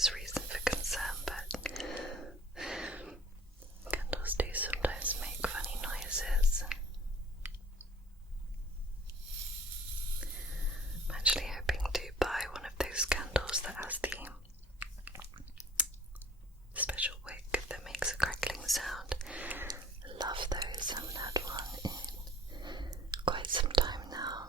always reason for concern, but candles do sometimes make funny noises. I'm actually hoping to buy one of those candles that has the special wick that makes a crackling sound. I love those. I haven't had one in quite some time now.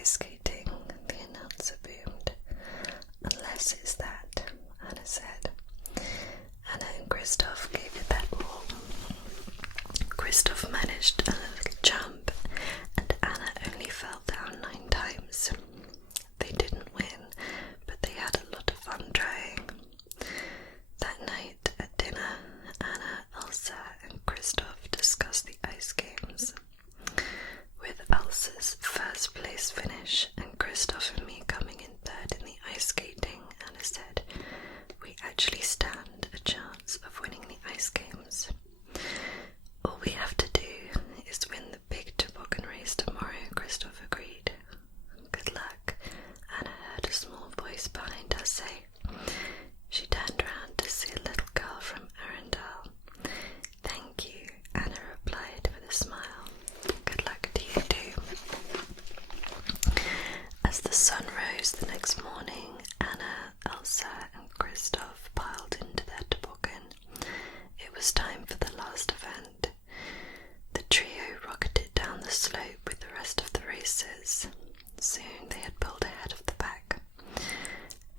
ice skating, the announcer boomed. Unless it's that, Anna said. Anna and Christoph gave it their all. Christoph managed a little jump, and Anna only fell down 9 times. They didn't win, but they had a lot of fun trying. That night at dinner, Anna, Elsa, and Christoph discussed the ice games. With Elsa's first place finish and Christoph and me coming in third in the ice skating, Anna said, "We actually stand a chance of winning the ice games. All we have to do is win the big toboggan race tomorrow," Christoph agreed. "Good luck," Anna heard a small voice behind her say. She turned around to see a little girl from Arundel. "Thank you," Anna replied with a smile. "Good luck to you too." As the sun rose the next morning, Anna, Elsa, and Christoph piled into their toboggan. It was time for the last event. The trio rocketed down the slope with the rest of the racers. Soon they had pulled ahead of the pack.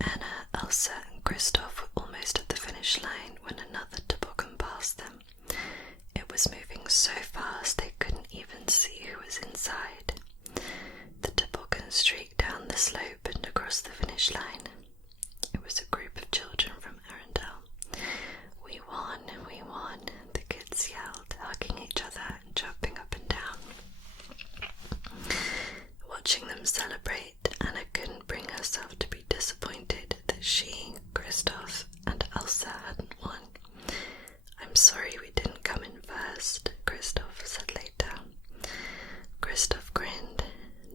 Anna, Elsa, and Christoph were almost at the finish line when another toboggan passed them. It was moving so fast they couldn't even see who was inside. The toboggan streaked down the slope and across the finish line. It was a group of children from Arundel. "We won, we won," the kids yelled, hugging each other and jumping up and down. Watching them celebrate, Anna couldn't bring herself to be disappointed that she, Christoph, and Elsa hadn't won. "I'm sorry we didn't come in first," Christoph said later. Christoph grinned.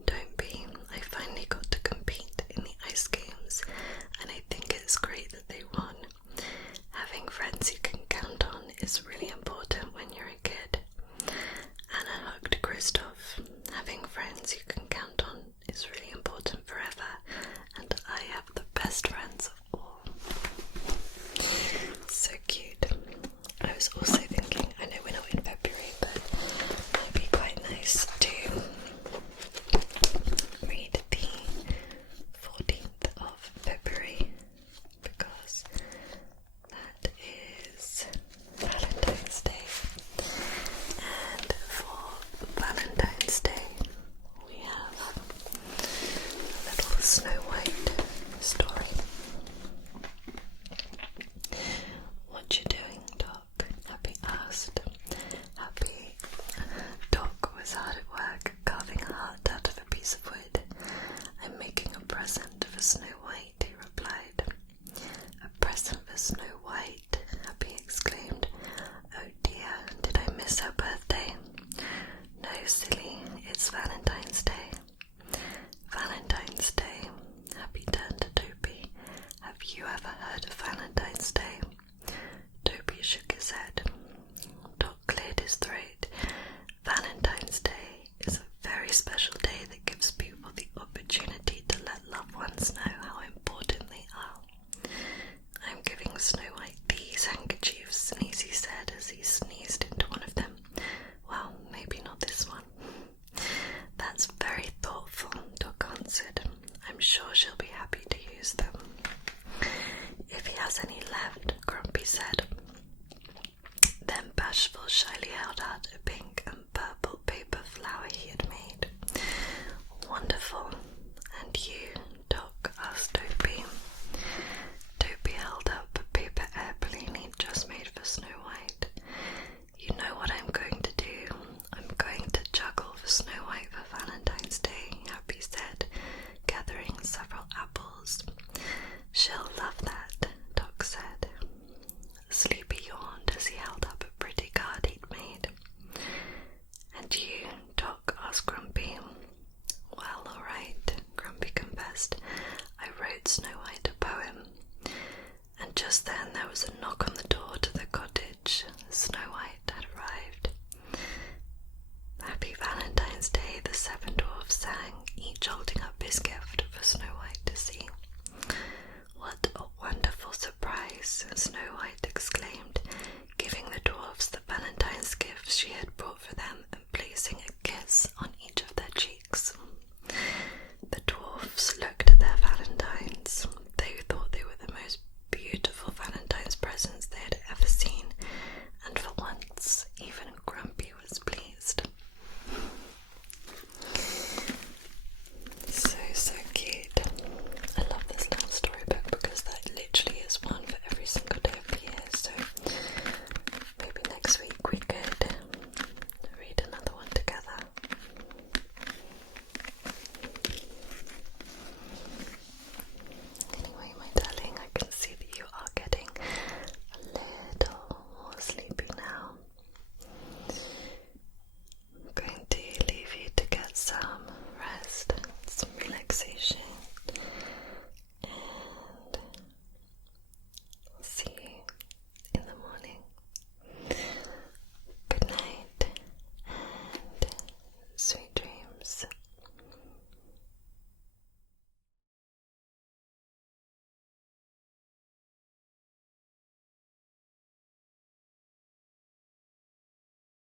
"Don't be. I finally got to compete in the ice games, and I think it's great that they won. Having friends you can count on is really important when you're a kid." Anna hugged Christoph. "Having friends you can count on is really important forever, and I have the best friends of all." So cute. I was also thinking, I know we're not in February, but it might be quite nice to read the 14th of February, because that is Valentine's Day. And for Valentine's Day, we have a little Snow White story. "What you doing, Doc?" Happy asked. Doc was hard at work carving a heart out of a piece of wood. "I'm making a present for Snow White," he replied. "A present for Snow White?" Happy exclaimed. "Oh dear, did I miss her birthday?" "No, silly, it's Valentine's Day." "Valentine's Day?" Happy turned to Toby. "Have you ever heard of Valentine's Day?" Toby shook his head. Doc cleared his throat. "Valentine's Day is a very special day that gives people the opportunity to let loved ones know how important they are. I'm giving Snow White these handkerchiefs," Sneezy said as he sneezed into one of them. "Well, maybe not this one." "That's very thoughtful," Doc answered. "I'm sure she'll be happy to use them." "If he has any left," Grumpy said. Then Bashful shyly held out a pink and purple paper flower he had made. "Wonderful. And you?" Doc asked Toby. Toby held up a paper airplane he'd just made for Snow White. "You know what I'm going to do? I'm going to juggle for Snow White for Valentine's Day," Happy said, gathering several apples. "She'll love that," Doc said. Sleepy yawned as he held up a pretty card he'd made. "And you?" Doc asked Grumpy. "Well, all right," Grumpy confessed. "I wrote Snow White a poem." And just then there was a knock on the door to the cottage. Snow White had arrived. "Happy Valentine's Day," the 7 dwarfs sang, each holding up his gift for Snow White to see. "What a wonderful surprise," Snow White